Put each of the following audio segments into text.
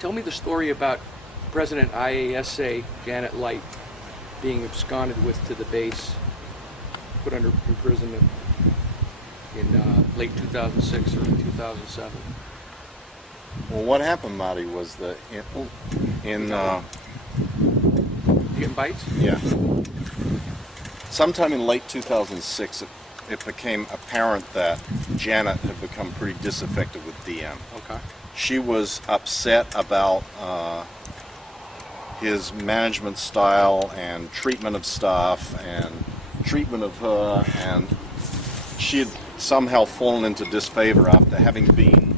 Tell me the story about President IASA Janet Light being absconded with to the base, put under imprisonment in late 2006 or 2007. Well, what happened, Marty, was that in You getting bites? yeah, sometime in late 2006, it became apparent that Janet had become pretty disaffected with DM. Okay. She was upset about his management style and treatment of staff and treatment of her, and she had somehow fallen into disfavor after having been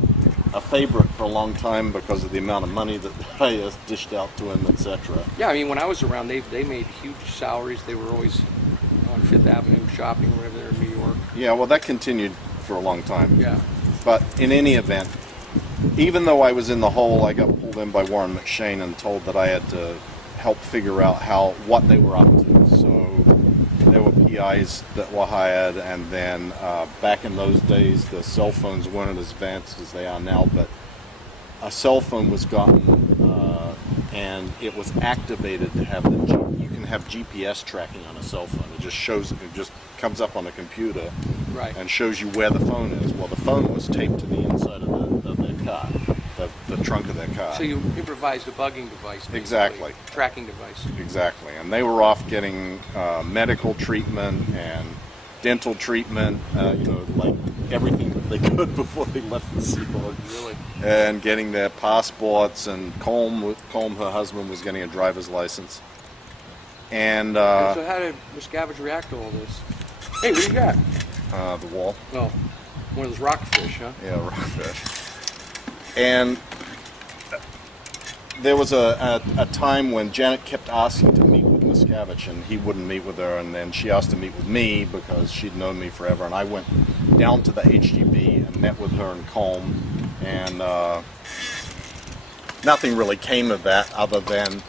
a favorite for a long time because of the amount of money that they dished out to him, etc. Yeah, I mean, when I was around, they made huge salaries. They were always on Fifth Avenue shopping wherever they're in New York. Yeah, well, that continued for a long time. Yeah. But in any event, even though I was in the hole, I got pulled in by Warren McShane and told that I had to help figure out what they were up to. So there were PIs that were hired, and then back in those days, the cell phones weren't as advanced as they are now, but a cell phone was gotten and it was activated to have you can have GPS tracking on a cell phone. It just comes up on a computer, Right. and shows you where the phone is. Well, the phone was taped to the inside of their car, the trunk of their car. So you improvised a bugging device, basically. Exactly. Tracking device. Exactly, and they were off getting medical treatment and dental treatment, like everything that they could before they left the seaboard. Really? And getting their passports, and Colm, her husband, was getting a driver's license. And So how did Miscavige react to all this? Hey, what do you got? the wall. Oh, one of those rockfish, huh? Yeah, rockfish. And there was a time when Janet kept asking to meet with Miscavige, and he wouldn't meet with her, and then she asked to meet with me because she'd known me forever, and I went down to the HGB and met with her and Colm, and nothing really came of that other than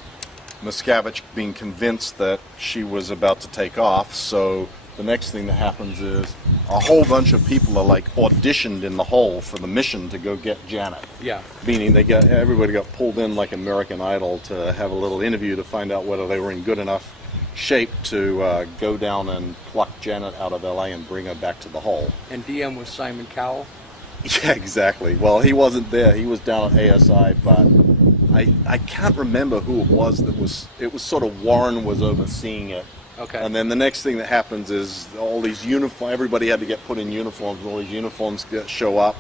Miscavige being convinced that she was about to take off. So the next thing that happens is a whole bunch of people are like auditioned in the hole for the mission to go get Janet. Yeah. Meaning everybody got pulled in like American Idol to have a little interview to find out whether they were in good enough shape to go down and pluck Janet out of LA and bring her back to the hole. And DM was Simon Cowell. Yeah, exactly. Well, he wasn't there. He was down at ASI, but I can't remember who it was it was sort of Warren was overseeing it. Okay. And then the next thing that happens is all these everybody had to get put in uniforms, and all these uniforms show up.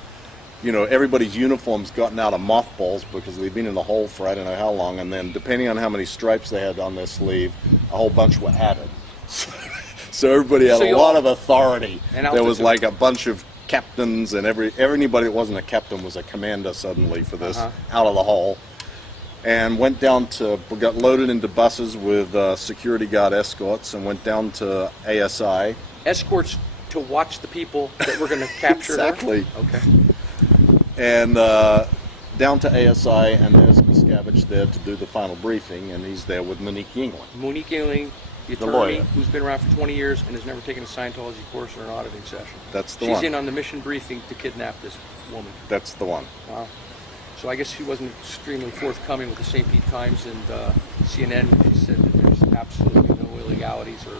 You know, everybody's uniforms gotten out of mothballs because they've been in the hole for I don't know how long, and then depending on how many stripes they had on their sleeve, a whole bunch were added. So everybody had a lot of authority. And there was like a bunch of captains, and anybody that wasn't a captain was a commander suddenly for this out of the hole. And went down got loaded into buses with security guard escorts and went down to ASI. Escorts to watch the people that were going to capture Exactly. her? Okay. And down to ASI, and there's Miscavige there to do the final briefing, and he's there with Monique Yingling. Monique Yingling, the attorney lawyer, who's been around for 20 years and has never taken a Scientology course or an auditing session. That's the one. She's in on the mission briefing to kidnap this woman. That's the one. Wow. So I guess she wasn't extremely forthcoming with the St. Pete Times and CNN when she said that there's absolutely no illegalities or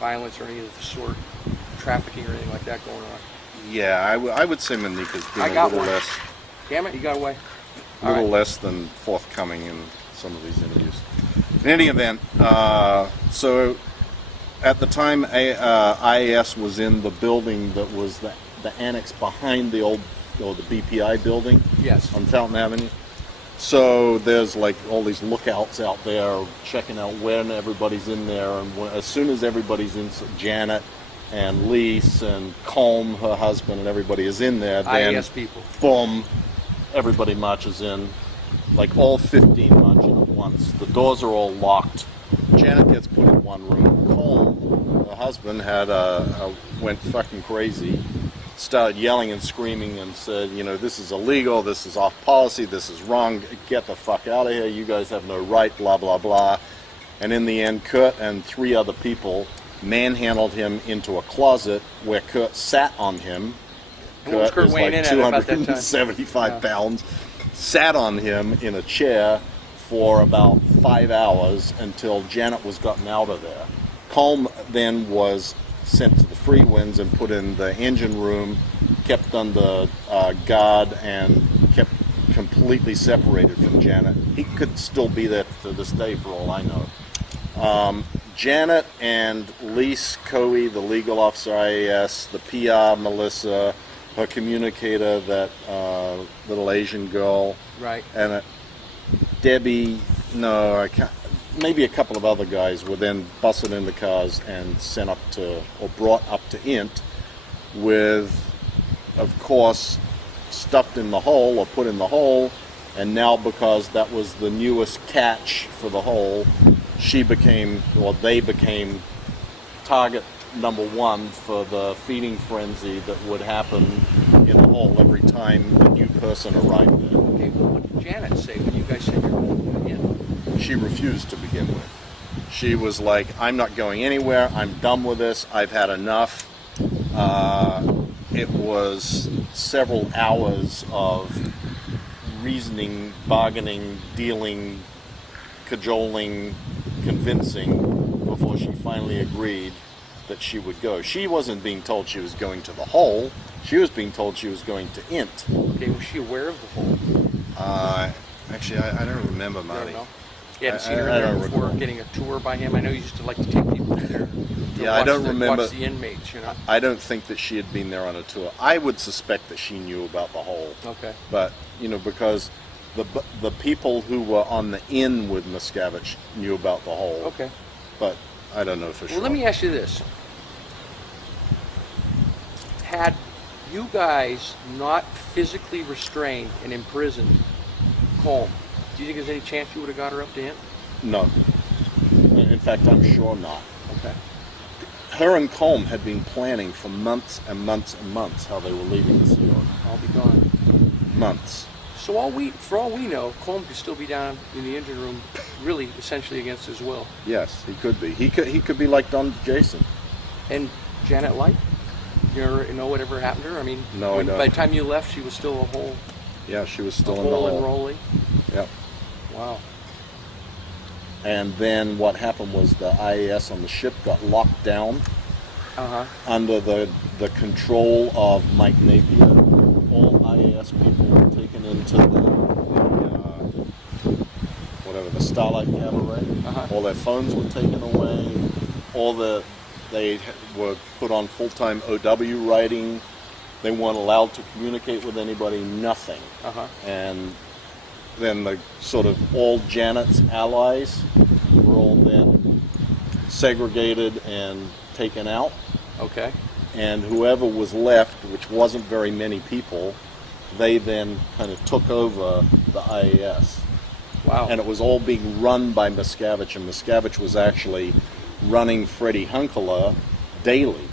violence or any of the sort, trafficking or anything like that going on. Yeah, I would say Monique has been a little less. Damn it, you got away. A little less than forthcoming in some of these interviews. In any event, so at the time IAS was in the building that was the annex behind the old, or the BPI building. Yes. On Fountain Avenue. So there's like all these lookouts out there checking out when everybody's in there, and as soon as everybody's in, Janet and Lise and Colm, her husband, and everybody is in there, then IAS people. Boom, everybody marches in, like all 15 march in at once. The doors are all locked. Janet gets put in one room. Colm, her husband, went fucking crazy. Started yelling and screaming and said, you know, this is illegal, this is off policy, this is wrong, get the fuck out of here, you guys have no right, blah, blah, blah. And in the end, Kurt and 3 other people manhandled him into a closet where Kurt sat on him. Kurt was weighing like in at about that time? 275 pounds. sat on him in a chair for about 5 hours until Janet was gotten out of there. Colm then was sent to the free winds and put in the engine room, kept under guard, and kept completely separated from Janet. He could still be there to this day for all I know. Janet and Lise Coey, the legal officer IAS, the PR Melissa, her communicator, that little Asian girl, Right. and Debbie, no, I can't, maybe a couple of other guys were then busted in the cars and sent up to, or brought up to INT with, of course, stuffed in the hole or put in the hole, and now because that was the newest catch for the hole, she became, or they became, target number one for the feeding frenzy that would happen in the hole every time a new person arrived there. Okay, well, what did Janet say when you guys sent her in? She refused to begin with. She was like, I'm not going anywhere, I'm done with this, I've had enough. It was several hours of reasoning, bargaining, dealing, cajoling, convincing before she finally agreed that she would go. She wasn't being told she was going to the hole, she was being told she was going to INT. Okay, was she aware of the hole? Actually, I don't remember, You don't Marty. know? You hadn't seen her I there don't before, recall. getting a tour by him? I know you used to like to take people there. Yeah, I don't remember. Watch the inmates, you know? I don't think that she had been there on a tour. I would suspect that she knew about the hole. Okay. But, you know, because the people who were on the inn with Miscavige knew about the hole. Okay. But I don't know for sure. Well, let me ask you this. Had you guys not physically restrained and imprisoned Colm, do you think there's any chance you would have got her up to him? No. In fact, I'm sure not. Okay. Her and Colm had been planning for months and months and months how they were leaving the Sea Org. I'll be gone. Months. So for all we know, Colm could still be down in the engine room, really, essentially against his will. Yes, he could be. He could be like Don Jason. And Janet Light, you know whatever happened to her? I mean, No, I don't. By the time you left, she was still a whole Yeah, she was still in the hole hole. and rolling. Yep. Wow. And then what happened was the IAS on the ship got locked down under the control of Mike Napier. All IAS people were taken into the Starlight Cabaret. All their phones were taken away. They were put on full-time OW writing. They weren't allowed to communicate with anybody. Nothing. And then the sort of all Janet's allies were all then segregated and taken out. Okay. And whoever was left, which wasn't very many people, they then kind of took over the IAS. Wow. And it was all being run by Miscavige, and Miscavige was actually running Freddie Hunkler daily.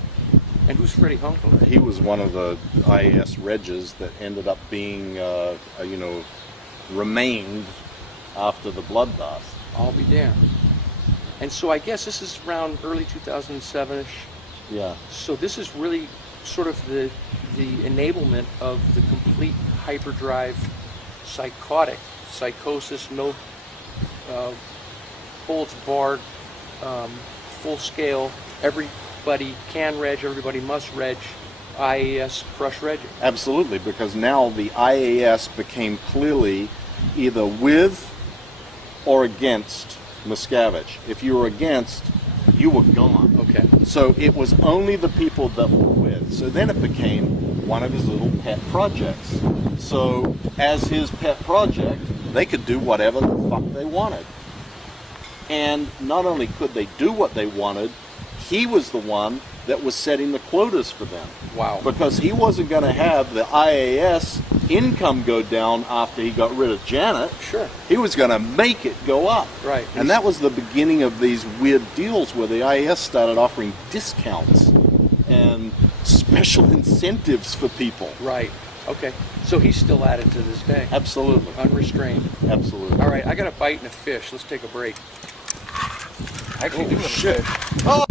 And who's Freddie Hunkler? He was one of the IAS regs that ended up being, remained after the bloodbath. I'll be damned. And so I guess this is around early 2007-ish. Yeah. So this is really sort of the enablement of the complete hyperdrive psychosis, no holds barred, full scale, everybody can reg, everybody must reg, IAS crush reg. Absolutely, because now the IAS became clearly either with or against Miscavige. If you were against, you were gone. Okay. So it was only the people that were with. So then it became one of his little pet projects. So as his pet project, they could do whatever the fuck they wanted. And not only could they do what they wanted, he was the one that was setting the quotas for them. Wow. Because he wasn't going to have the IAS income go down after he got rid of Janet. Sure. He was going to make it go up. Right. And that was the beginning of these weird deals where the IAS started offering discounts and special incentives for people. Right. Okay. So he's still at it to this day. Absolutely. Unrestrained. Absolutely. All right, I got a bite and a fish. Let's take a break. I actually do have a Shit. fish. Oh!